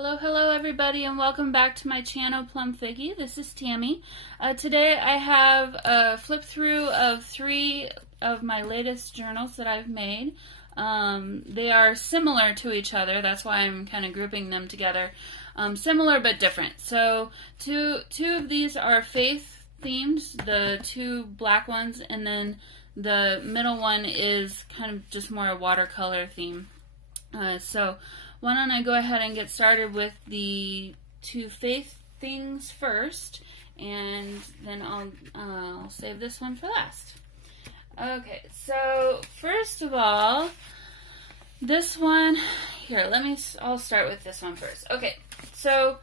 Hello everybody, and welcome back to my channel, Plum Figgy. This is Tammy. Today I have a flip through of 3 of my latest journals that I've made. They are similar to each other, that's why I'm kind of grouping them together. Similar but different. So two of these are faith themed, the 2 black ones, and then the middle one is kind of just more a watercolor theme. So why don't I go ahead and get started with the 2 faith things first, and then I'll save this one for last. Okay, so first of all, this one here. I'll start with this one first. Okay, so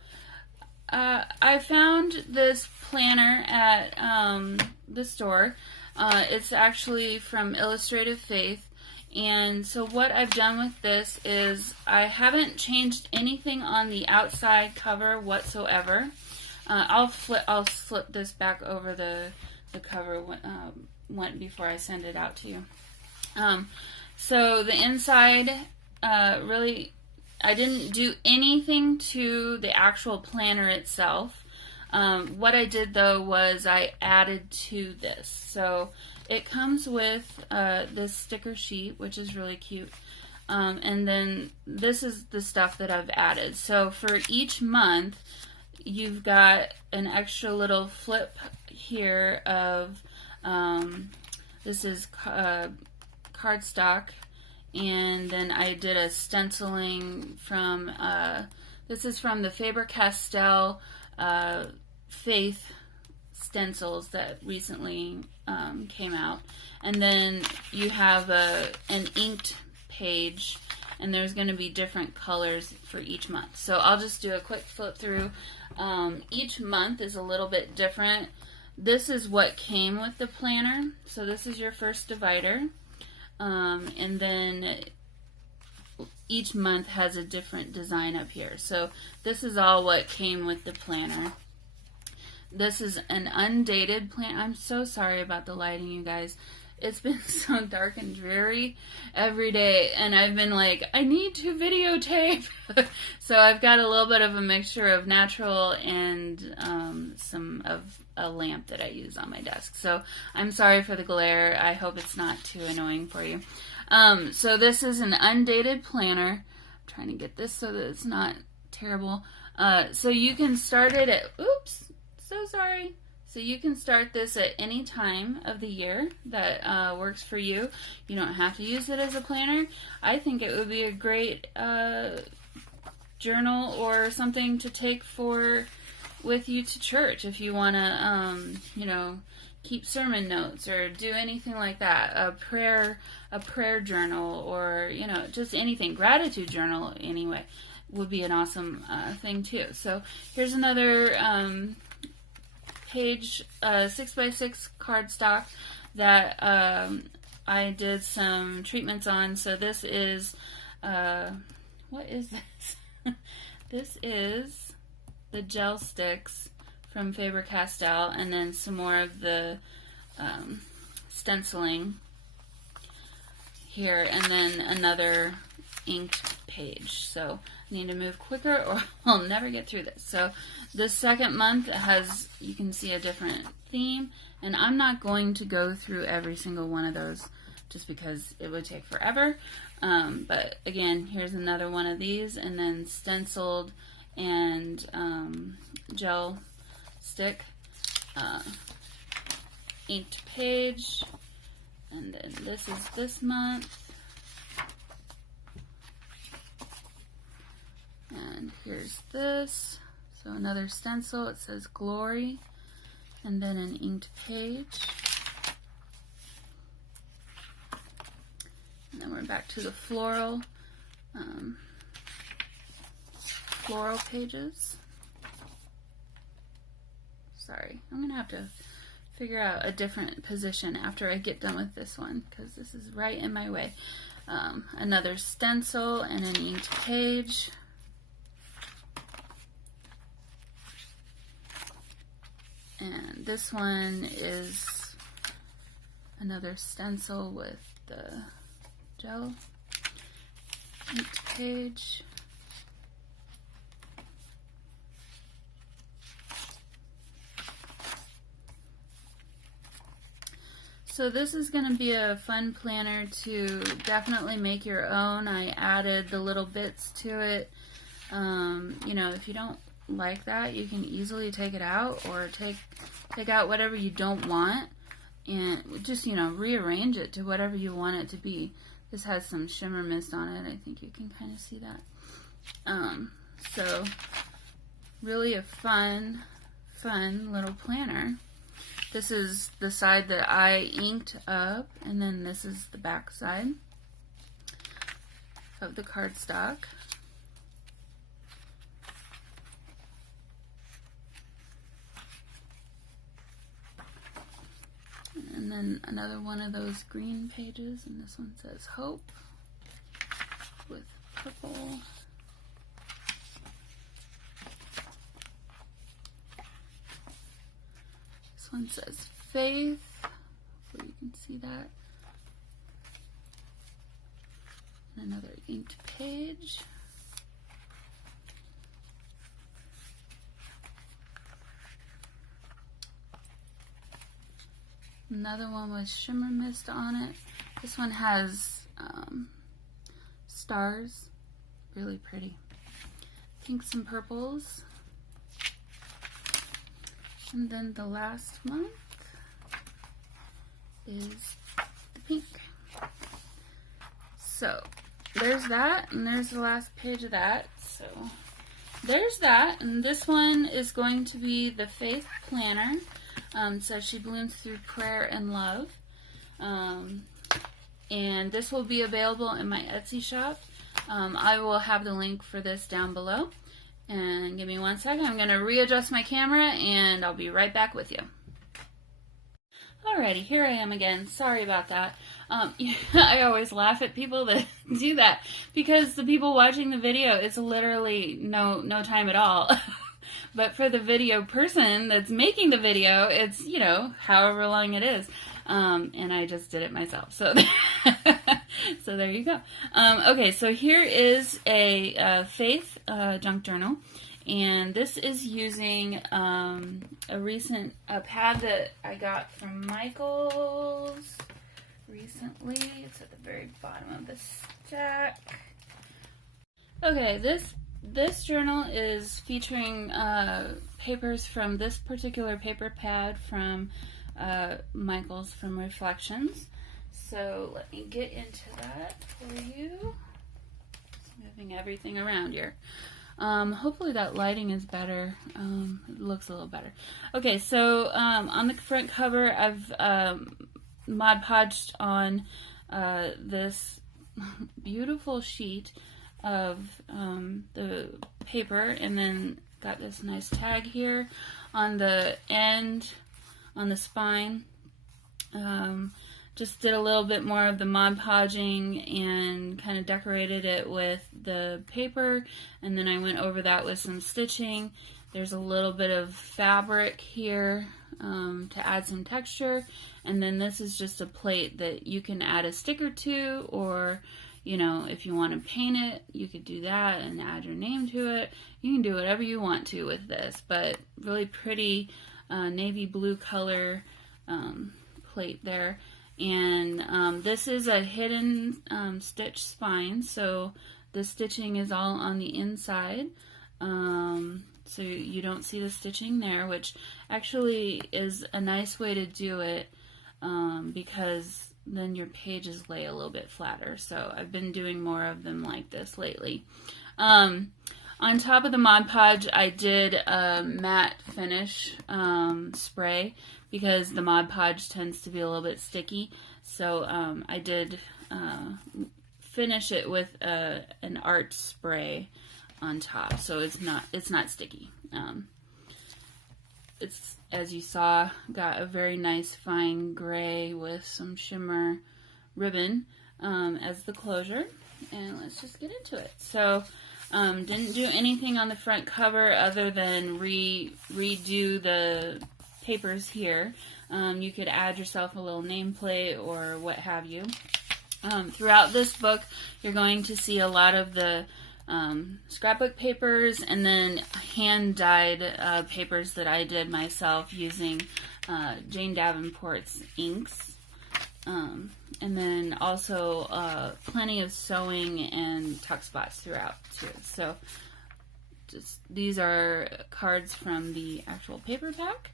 I found this planner at the store. It's actually from Illustrative Faith. And so what I've done with this is I haven't changed anything on the outside cover whatsoever. I'll flip this back over the cover before I send it out to you. So the inside, really, I didn't do anything to the actual planner itself. What I did though was I added to this. So it comes with this sticker sheet, which is really cute. And then this is the stuff that I've added. So for each month, you've got an extra little flip here of, this is cardstock. And then I did a stenciling from, this is from the Faber-Castell Faith stencils that recently came out. And then you have an inked page, and there's going to be different colors for each month. So I'll just do a quick flip through. Each month is a little bit different. This is what came with the planner. So this is your first divider. And then each month has a different design up here. So this is all what came with the planner. This is an undated plan. I'm so sorry about the lighting, you guys. It's been so dark and dreary every day, and I've been like, I need to videotape. So I've got a little bit of a mixture of natural and some of a lamp that I use on my desk. So I'm sorry for the glare. I hope it's not too annoying for you. So this is an undated planner. I'm trying to get this so that it's not terrible. So you can start it at, oops. So sorry. So you can start this at any time of the year that works for you. You don't have to use it as a planner. I think it would be a great journal or something to take with you to church if you want to, keep sermon notes or do anything like that. A prayer journal, or just anything. Gratitude journal anyway would be an awesome thing too. So here's another page 6x6 cardstock that I did some treatments on. So this is what is this? This is the gel sticks from Faber-Castell, and then some more of the stenciling here, and then another inked page. So I need to move quicker or I'll never get through this. So the second month has, you can see, a different theme, and I'm not going to go through every single one of those just because it would take forever. But again, here's another one of these, and then stenciled and gel stick, inked page, and then this is this month. And here's this. So another stencil, it says Glory, and then an inked page. And then we're back to the floral pages. Sorry, I'm going to have to figure out a different position after I get done with this one, because this is right in my way. Another stencil and an inked page. And this one is another stencil with the gel inked page. So this is going to be a fun planner to definitely make your own. I added the little bits to it. You know, if you don't like that, you can easily take it out, or take out whatever you don't want and just, you know, rearrange it to whatever you want it to be. This has some shimmer mist on it. I think you can kind of see that. So really a fun little planner. This is the side that I inked up, and then this is the back side of the cardstock. And then another one of those green pages, and this one says Hope with purple. This one says Faith, hopefully you can see that. And another inked page. Another one with shimmer mist on it. This one has stars, really pretty. Pinks and purples. And then the last month is the pink. So there's that, and there's the last page of that. So there's that, and this one is going to be the Faith Planner. So she blooms through prayer and love. And this will be available in my Etsy shop. I will have the link for this down below. And give me 1 second. I'm going to readjust my camera and I'll be right back with you. Alrighty, here I am again. Sorry about that. I always laugh at people that do that because the people watching the video, it's literally no time at all. But for the video person that's making the video, it's, you know, however long it is. And I just did it myself. So, so there you go. Okay, so here is a Faith junk journal. And this is using a pad that I got from Michael's recently. It's at the very bottom of the stack. Okay, this journal is featuring papers from this particular paper pad from Michael's from Reflections. So let me get into that for you. Just moving everything around here. Hopefully that lighting is better. It looks a little better. Okay, so on the front cover, I've Mod Podged on this beautiful sheet of the paper, and then got this nice tag here on the end, on the spine. Just did a little bit more of the Mod Podging and kind of decorated it with the paper, and then I went over that with some stitching. There's a little bit of fabric here to add some texture, and then this is just a plate that you can add a sticker to, or you know, if you want to paint it, you could do that and add your name to it. You can do whatever you want to with this, but really pretty navy blue color plate there. And this is a hidden stitch spine, so the stitching is all on the inside. So you don't see the stitching there, which actually is a nice way to do it because then your pages lay a little bit flatter. So I've been doing more of them like this lately. On top of the Mod Podge, I did a matte finish spray because the Mod Podge tends to be a little bit sticky. So I did finish it with an art spray on top, so it's not sticky. It's, as you saw, got a very nice fine gray with some shimmer ribbon as the closure. And let's just get into it. So didn't do anything on the front cover other than redo the papers here. You could add yourself a little nameplate or what have you. Throughout this book, you're going to see a lot of the scrapbook papers and then hand-dyed papers that I did myself using Jane Davenport's inks. And then also plenty of sewing and tuck spots throughout too. So just these are cards from the actual paper pack,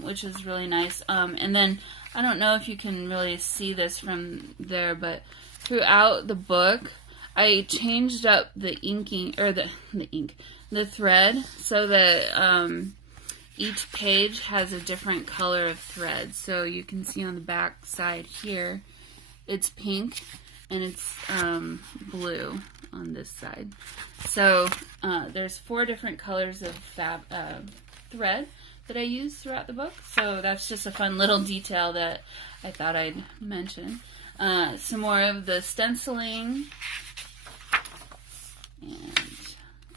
which is really nice. And then I don't know if you can really see this from there, but throughout the book I changed up the inking, or the thread, so that each page has a different color of thread. So you can see on the back side here, it's pink, and it's blue on this side. So there's 4 different colors of thread that I use throughout the book. So that's just a fun little detail that I thought I'd mention. Some more of the stenciling. And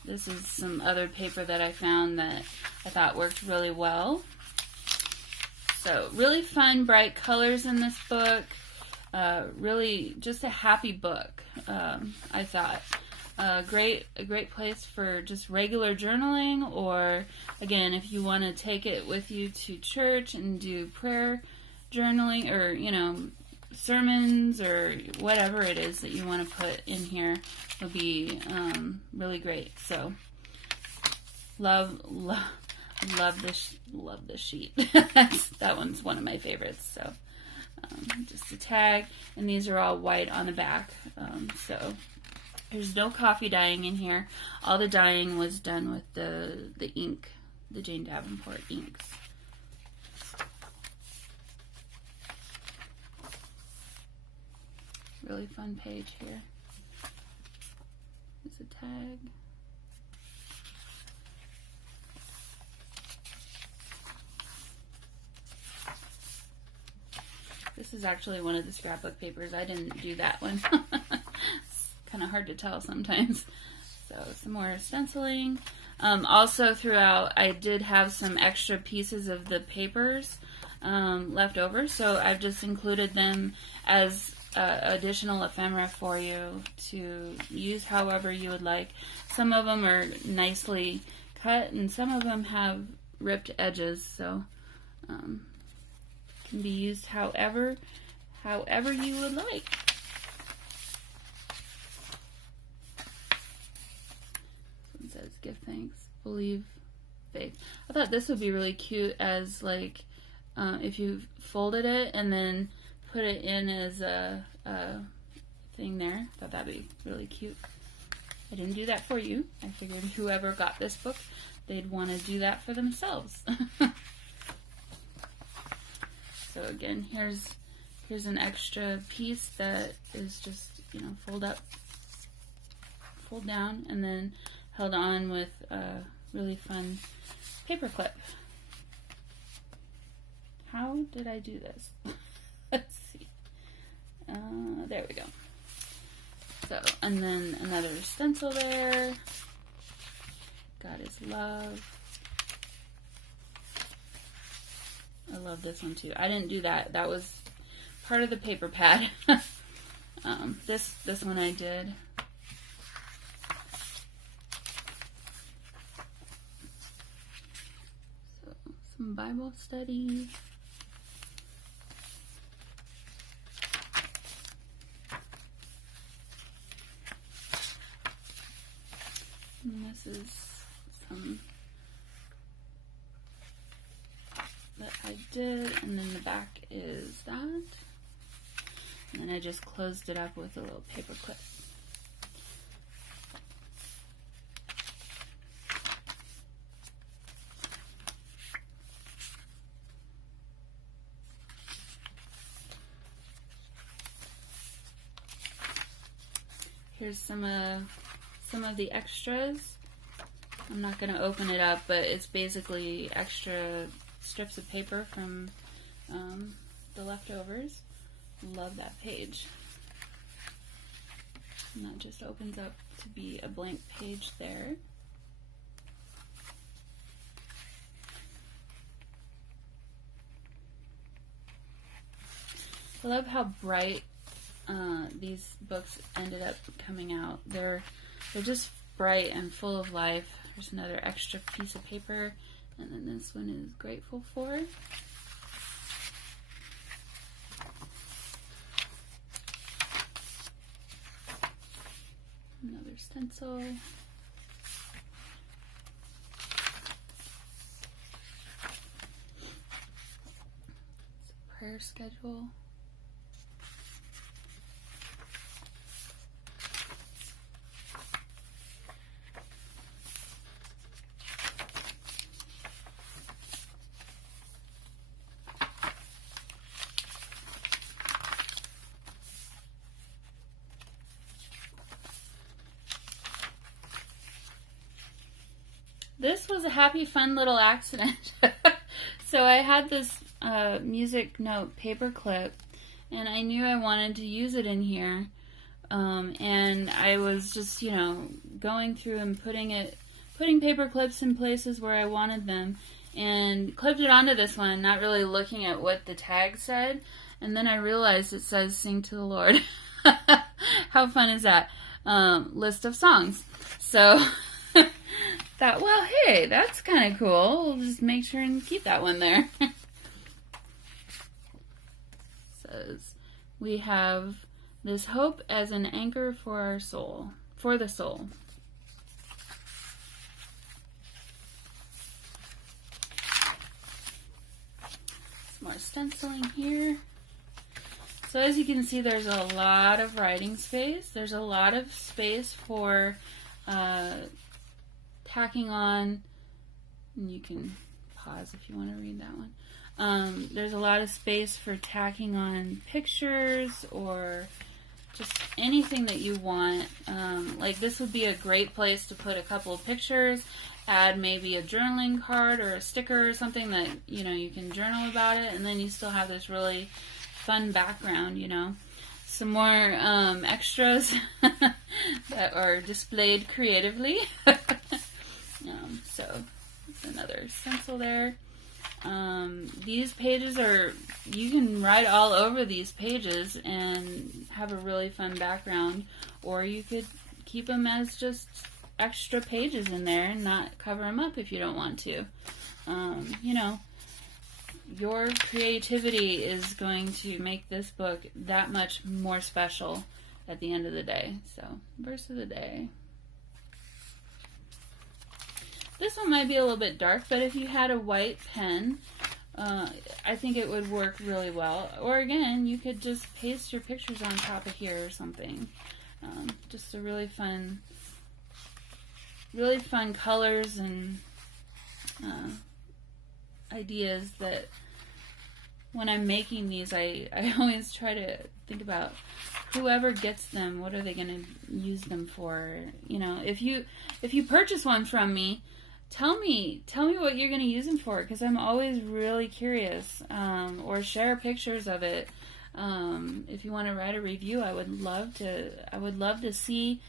this is some other paper that I found that I thought worked really well. So really fun, bright colors in this book. Really just a happy book, I thought. A great place for just regular journaling, or again, if you want to take it with you to church and do prayer journaling, or sermons, or whatever it is that you want to put in here, will be really great. So love this sheet. That one's one of my favorites. So just a tag, and these are all white on the back. So there's no coffee dyeing in here. All the dyeing was done with the ink, the Jane Davenport inks. Really fun page here. There's a tag. This is actually one of the scrapbook papers. I didn't do that one. It's kind of hard to tell sometimes. So some more stenciling. Also throughout, I did have some extra pieces of the papers left over, so I've just included them as additional ephemera for you to use however you would like. Some of them are nicely cut, and some of them have ripped edges, so can be used however you would like. It says give thanks, believe, faith. I thought this would be really cute as like if you folded it and then put it in as a thing there. I thought that'd be really cute. I didn't do that for you. I figured whoever got this book, they'd want to do that for themselves. So again, here's an extra piece that is just, fold up, fold down, and then held on with a really fun paper clip. How did I do this? Let's see. There we go. So, and then another stencil there. God is love. I love this one too. I didn't do that. That was part of the paper pad. This one I did. So, some Bible study. And this is some that I did, and then the back is that. And then I just closed it up with a little paper clip. Here's some of the extras. I'm not going to open it up, but it's basically extra strips of paper from the leftovers. Love that page. And that just opens up to be a blank page there. I love how bright these books ended up coming out. They're just bright and full of life. There's another extra piece of paper, and then this one is grateful for. Another stencil. Prayer schedule. This was a happy, fun little accident. So I had this music note paper clip, and I knew I wanted to use it in here. And I was just, you know, going through and putting paper clips in places where I wanted them, and clipped it onto this one, not really looking at what the tag said. And then I realized it says "Sing to the Lord." How fun is that? List of songs. So thought, well, hey, that's kind of cool. We'll just make sure and keep that one there. Says, we have this hope as an anchor for our soul, for the soul. Some more stenciling here. So as you can see, there's a lot of writing space. There's a lot of space for tacking on, and you can pause if you want to read that one. There's a lot of space for tacking on pictures or just anything that you want. Like this would be a great place to put a couple of pictures, add maybe a journaling card or a sticker or something that, you know, you can journal about it, and then you still have this really fun background, you know. Some more extras that are displayed creatively. So that's another stencil there. These pages are, you can write all over these pages and have a really fun background, or you could keep them as just extra pages in there and not cover them up if you don't want to. You know, your creativity is going to make this book that much more special at the end of the day. So, verse of the day. This one might be a little bit dark, but if you had a white pen, I think it would work really well. Or again, you could just paste your pictures on top of here or something. Just a really fun colors and ideas that when I'm making these, I always try to think about whoever gets them, what are they going to use them for? You know, if you purchase one from me, tell me what you're going to use them for, because I'm always really curious. Or share pictures of it. If you want to write a review, I would love to see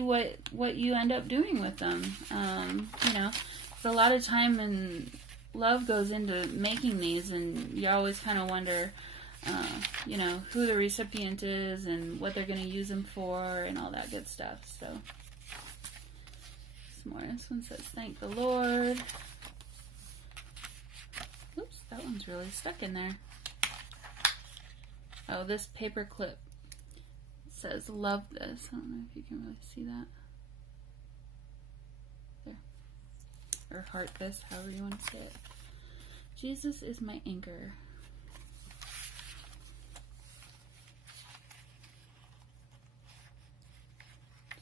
what you end up doing with them. You know, it's a lot of time and love goes into making these, and you always kind of wonder, you know, who the recipient is and what they're going to use them for and all that good stuff. So, some more. This one says, "Thank the Lord." Oops, that one's really stuck in there. Oh, this paper clip says, "Love this." I don't know if you can really see that. There. Or heart this, however you want to say it. Jesus is my anchor.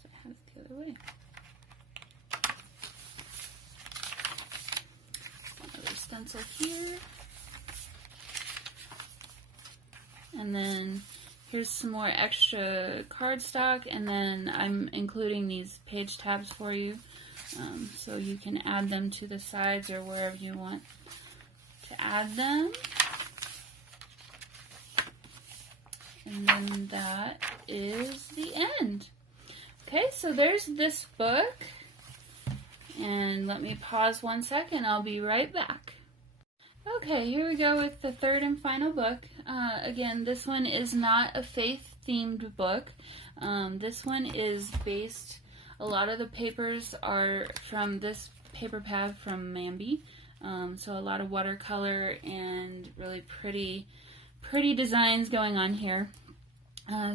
So I have it the other way. Another stencil here. And then here's some more extra cardstock, and then I'm including these page tabs for you, so you can add them to the sides or wherever you want to add them. And then that is the end. Okay, so there's this book, and let me pause 1 second. I'll be right back. Okay, here we go with the third and final book. Again, this one is not a faith-themed book. This one is based, a lot of the papers are from this paper pad from Mambi. So a lot of watercolor and really pretty designs going on here.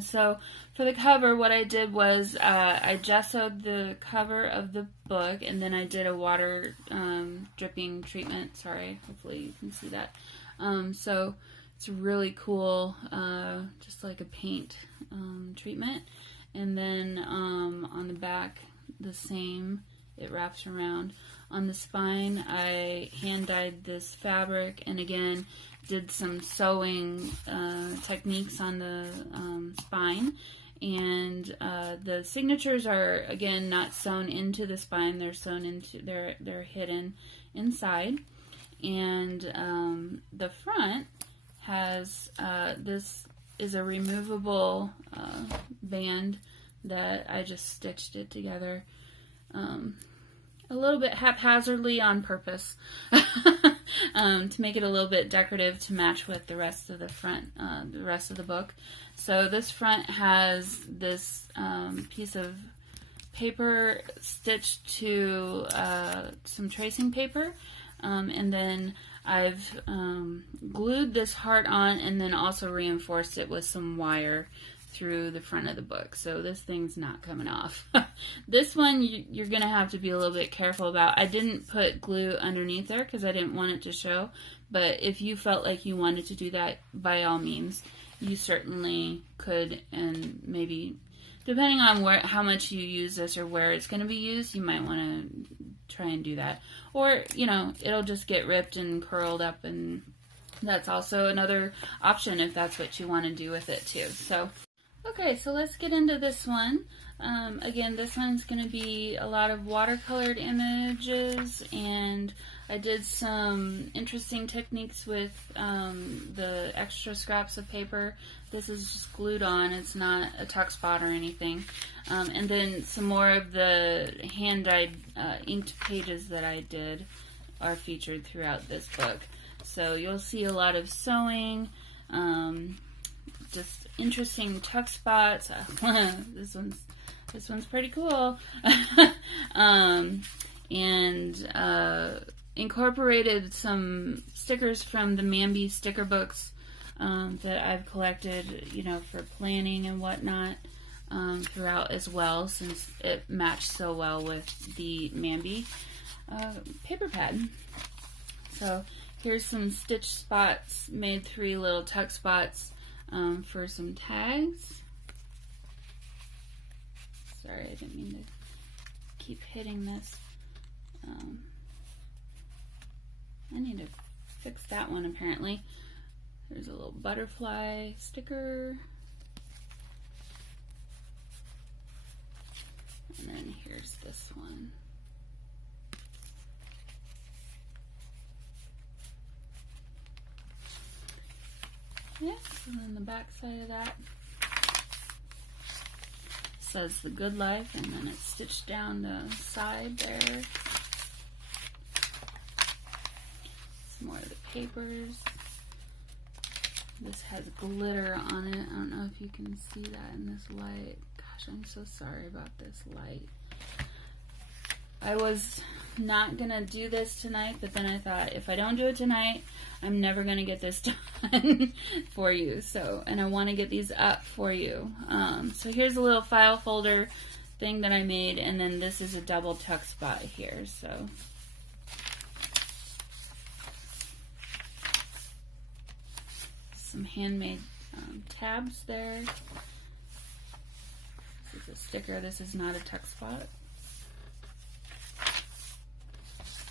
So for the cover, what I did was I gessoed the cover of the book, and then I did a water dripping treatment. Sorry, hopefully you can see that. So it's really cool, just like a paint treatment. And then on the back, the same, it wraps around. On the spine, I hand dyed this fabric, and again, did some sewing techniques on the spine. And the signatures are, again, not sewn into the spine, they're sewn into, they're hidden inside. And the front has, this is a removable band that I just stitched it together a little bit haphazardly on purpose to make it a little bit decorative to match with the rest of the front, the rest of the book. So this front has this piece of paper stitched to some tracing paper, and then I've glued this heart on and then also reinforced it with some wire through the front of the book. So this thing's not coming off. This one you're going to have to be a little bit careful about. I didn't put glue underneath there because I didn't want it to show, but if you felt like you wanted to do that, by all means, you certainly could. And maybe depending on how much you use this or where it's going to be used, you might want to try and do that. Or, you know, it'll just get ripped and curled up, and that's also another option if that's what you want to do with it too. So okay, so let's get into this one. Again, this one's going to be a lot of watercolored images, and I did some interesting techniques with the extra scraps of paper. This is just glued on, it's not a tuck spot or anything. And then some more of the hand-dyed inked pages that I did are featured throughout this book. So you'll see a lot of sewing, just interesting tuck spots. This one's pretty cool. And incorporated some stickers from the Mambi sticker books that I've collected, you know, for planning and whatnot throughout as well, since it matched so well with the Mambi paper pad. So here's some stitch spots, made 3 little tuck spots for some tags. Sorry, I didn't mean to keep hitting this. I need to fix that one apparently. There's a little butterfly sticker. And then here's this one. Yes, and then the back side of that says The Good Life, and then it's stitched down the side there. Some more of the papers. This has glitter on it. I don't know if you can see that in this light. Gosh, I'm so sorry about this light. I was not gonna do this tonight, but then I thought, if I don't do it tonight, I'm never gonna get this done for you. So, and I want to get these up for you. So here's a little file folder thing that I made, and then this is a double tuck spot here. So some handmade tabs there. This is a sticker. This is not a tuck spot.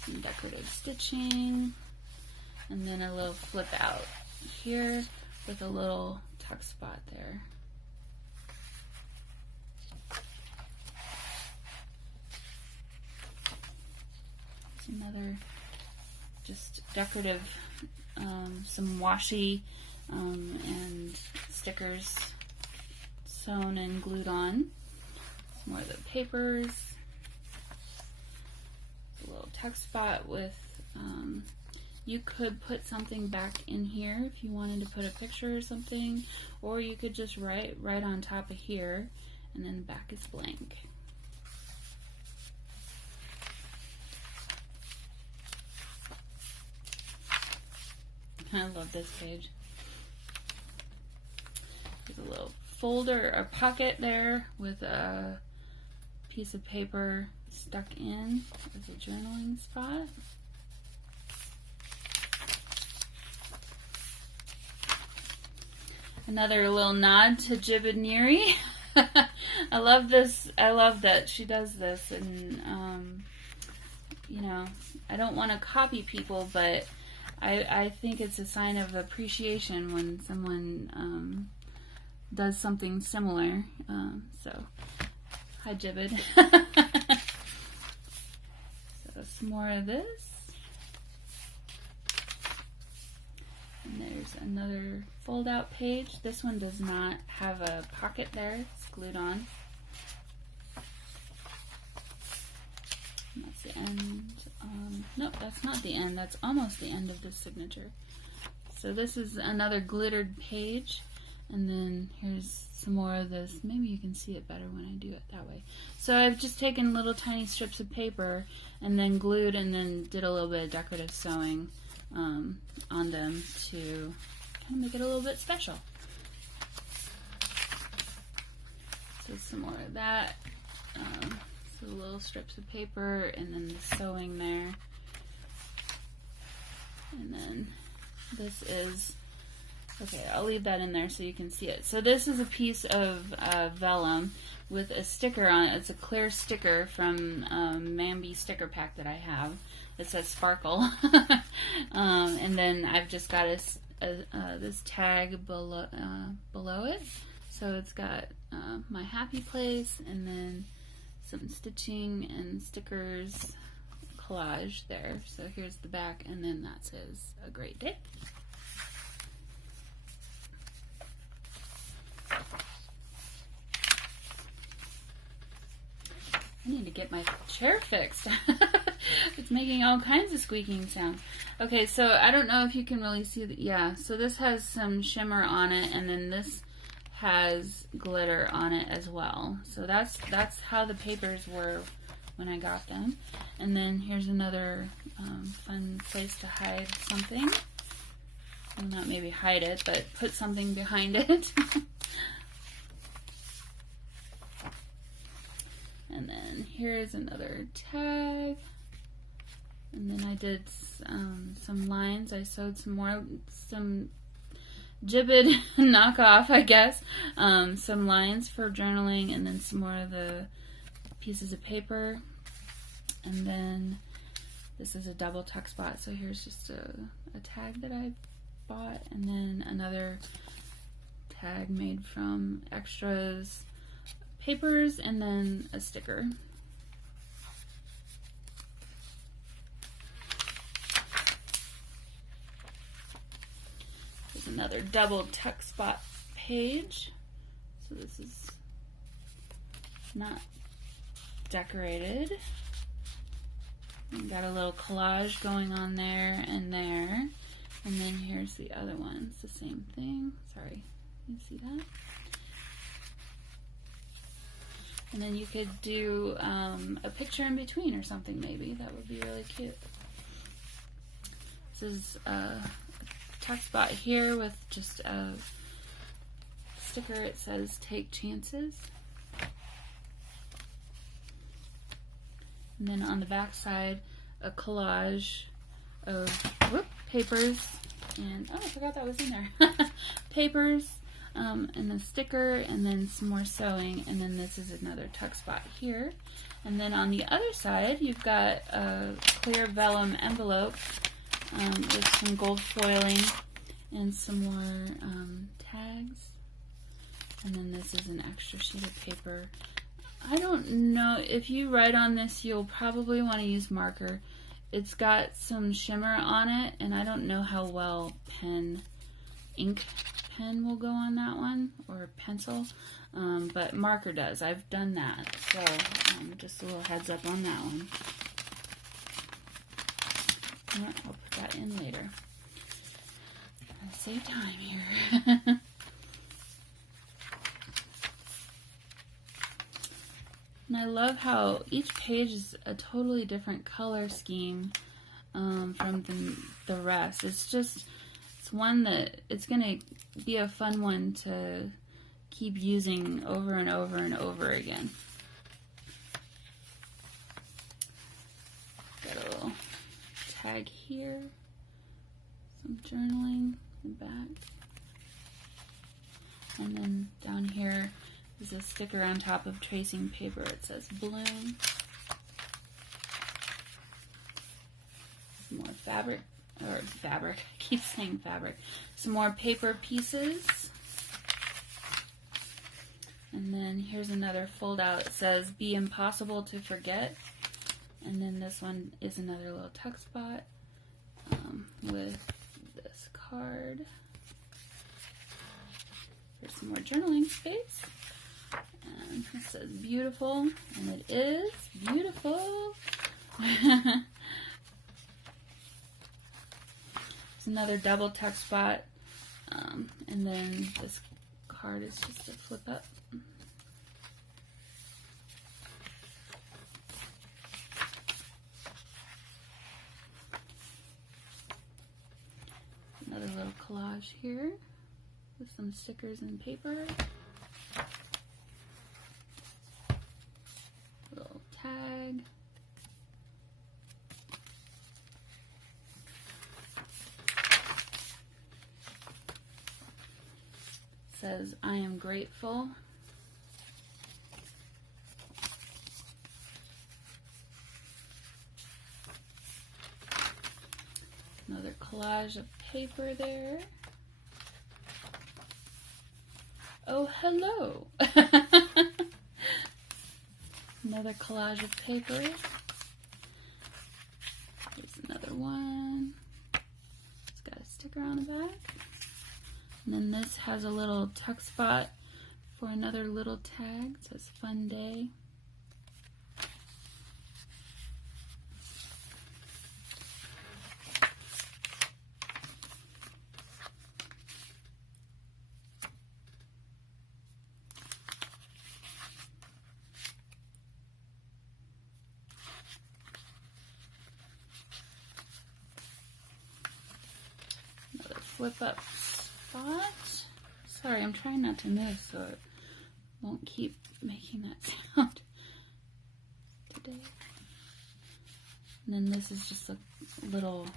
Some decorative stitching, and then a little flip out here with a little tuck spot there. There's another just decorative, some washi and stickers sewn and glued on. Some more of the papers. A little tuck spot with, you could put something back in here if you wanted to put a picture or something, or you could just write right on top of here, and then the back is blank. I love this page. There's a little folder or pocket there with a piece of paper stuck in as a journaling spot. Another little nod to Jibiniri. I love this. I love that she does this, and you know, I don't want to copy people, but I think it's a sign of appreciation when someone does something similar. So, hi Jibid. So some more of this. And there's another fold-out page. This one does not have a pocket there. It's glued on. And that's the end. Nope, that's not the end. That's almost the end of this signature. So this is another glittered page. And then here's some more of this. Maybe you can see it better when I do it that way. So I've just taken little tiny strips of paper and then glued and then did a little bit of decorative sewing on them to kind of make it a little bit special. So some more of that. So little strips of paper and then the sewing there. And then this is, okay, I'll leave that in there so you can see it. So this is a piece of vellum with a sticker on it. It's a clear sticker from Mambi sticker pack that I have. It says sparkle. And then I've just got this tag below it. So it's got my happy place and then some stitching and stickers collage there. So here's the back, and then that says a great day. I need to get my chair fixed. It's making all kinds of squeaking sounds. Okay, so I don't know if you can really see that. Yeah, so this has some shimmer on it, and then this has glitter on it as well. So that's how the papers were when I got them. And then here's another fun place to hide something. Well, not maybe hide it, but put something behind it. And then here's another tag. And then I did some lines. I sewed some Jibbit knockoff, I guess. Some lines for journaling, and then some more of the pieces of paper. And then this is a double tuck spot. So here's just a tag that I bought, and then another tag made from extras papers, and then a sticker. There's another double tuck spot page. So this is not decorated. And got a little collage going on there and there. And then here's the other one. It's the same thing. Sorry, you see that? And then you could do a picture in between or something maybe. That would be really cute. This is a tuck spot here with just a sticker. It says take chances. And then on the back side, a collage of papers. And, oh, I forgot that was in there. Papers. And a sticker, and then some more sewing, and then this is another tuck spot here. And then on the other side, you've got a clear vellum envelope with some gold foiling and some more tags. And then this is an extra sheet of paper. I don't know, if you write on this, you'll probably want to use marker. It's got some shimmer on it, and I don't know how well ink pen will go on that one, or pencil, but marker does. I've done that, so just a little heads up on that one. I'll put that in later. I'll save time here. And I love how each page is a totally different color scheme from the rest. It's one that it's going to be a fun one to keep using over and over and over again. Got a little tag here, some journaling in the back, and then down here is a sticker on top of tracing paper. It says bloom. Some more fabric, I keep saying fabric. Some more paper pieces. And then here's another fold out. It says be impossible to forget. And then this one is another little tuck spot with this card. Here's some more journaling space. And it says beautiful, and it is beautiful. There's another double tuck spot, and then this card is just a flip up. Another little collage here with some stickers and paper. Little tag. Says, I am grateful. Another collage of paper there. Oh, hello. Another collage of paper. Here's another one. It's got a sticker on the back. And then this has a little tuck spot for another little tag. It says fun day. Another flip up spot. Sorry, I'm trying not to move so it won't keep making that sound today. And then this is just a little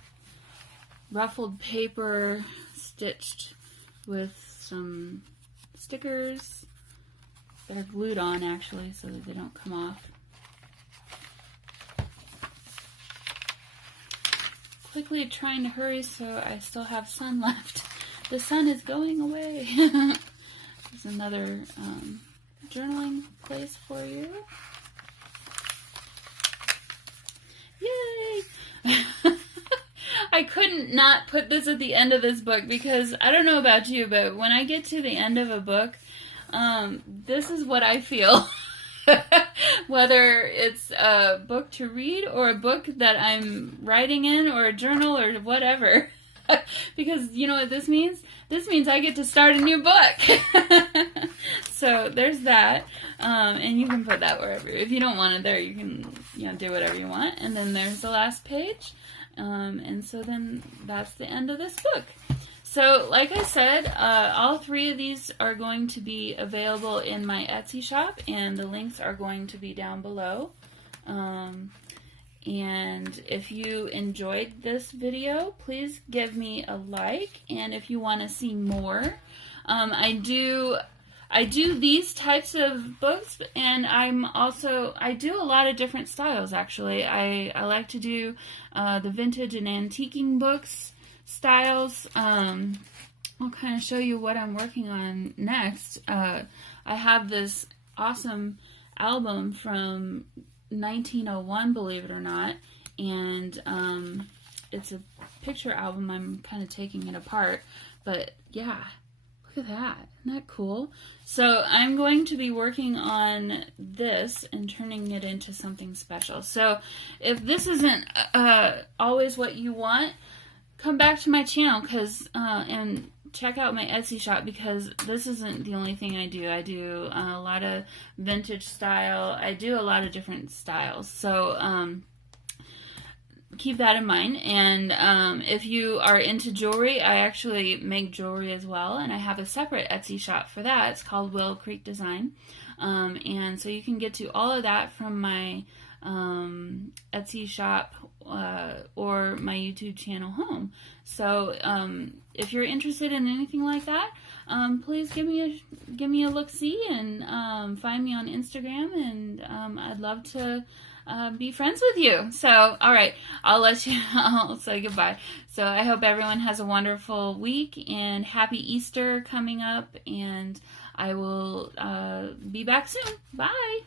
ruffled paper stitched with some stickers that are glued on actually so that they don't come off. Quickly trying to hurry so I still have sun left. The sun is going away. There's another journaling place for you. Yay! I couldn't not put this at the end of this book because I don't know about you, but when I get to the end of a book, this is what I feel. Whether it's a book to read or a book that I'm writing in or a journal or whatever. Because you know what this means? This means I get to start a new book. So there's that. And you can put that wherever. If you don't want it there, you can do whatever you want. And then there's the last page. And so then that's the end of this book. So like I said, all three of these are going to be available in my Etsy shop, and the links are going to be down below. And if you enjoyed this video, please give me a like, and if you want to see more, I do these types of books, and I do a lot of different styles actually. I like to do the vintage and antiquing books styles. I'll kind of show you what I'm working on next. I have this awesome album from 1901, believe it or not, and it's a picture album. I'm kind of taking it apart, but yeah, look at that. Isn't that cool? So I'm going to be working on this and turning it into something special. So if this isn't always what you want, come back to my channel and check out my Etsy shop, because this isn't the only thing I do. I do a lot of vintage style. I do a lot of different styles. So keep that in mind. And if you are into jewelry, I actually make jewelry as well, and I have a separate Etsy shop for that. It's called Willow Creek Design. And so you can get to all of that from my Etsy shop or my YouTube channel home. So if you're interested in anything like that, please give me a look-see and find me on Instagram, and I'd love to be friends with you. So, all right, I'll say goodbye. So I hope everyone has a wonderful week, and happy Easter coming up, and I will be back soon. Bye.